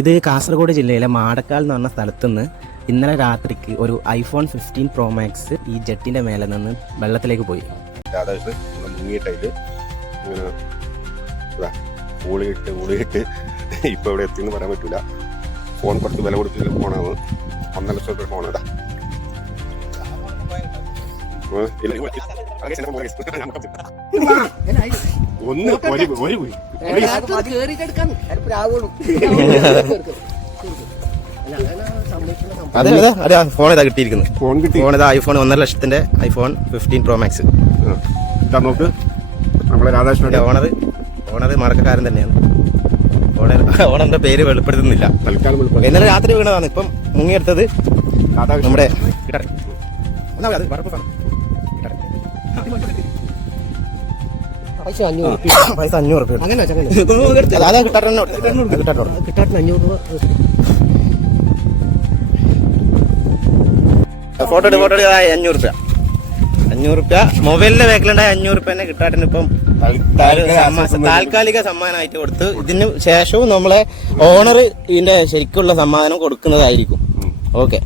ഇത് കാസർഗോഡ് ജില്ലയിലെ മാടക്കാൽ എന്ന് പറഞ്ഞ സ്ഥലത്തുനിന്ന് ഇന്നലെ രാത്രിക്ക് ഒരു ഐഫോൺ 15 Pro Max ഈ ജെറ്റിന്റെ മേലെ നിന്ന് വെള്ളത്തിലേക്ക് പോയി. മുങ്ങിയിട്ടായിട്ട് ഇങ്ങനെ ഊളിയിട്ട് ഇപ്പൊ ഇവിടെ എത്തിയെന്ന് പറയാൻ പറ്റൂല. ഫോൺ കുറച്ച് വില കൊടുത്തില്ല ഫോണാണ്, 1.5 ലക്ഷം രൂപ ഫോൺ. അതെ ഫോൺ ഇതാ കിട്ടിയിരിക്കുന്നത്. ഫോൺ ഇതാ ഐഫോൺ 1.5 ലക്ഷത്തിന്റെ ഐഫോൺ 15 Pro Max. നോക്ക്, നമ്മളെ രാധാകൃഷ്ണന്റെ ഓണർ മാർക്കക്കാരൻ തന്നെയാണ്. ഓണറിന്റെ പേര് വെളിപ്പെടുത്തുന്നില്ല. ഇന്നലെ രാത്രി വീണതാണ്. ഇപ്പം മുങ്ങിയെടുത്തത് നമ്മുടെ പൈസ 500 രൂപ. അതാ കിട്ടാൻ 500 രൂപ. ഫോട്ടോ 500 രൂപ മൊബൈലിന്റെ ബാക്കിലുണ്ടായ 500 രൂപ തന്നെ കിട്ടാട്ടിന് ഇപ്പം താൽക്കാലിക സമ്മാനമായിട്ട് കൊടുത്ത് ഇതിന് ശേഷവും നമ്മളെ ഓണർ ഇതിന്റെ ശരിക്കുള്ള സമ്മാനം കൊടുക്കുന്നതായിരിക്കും. ഓക്കെ.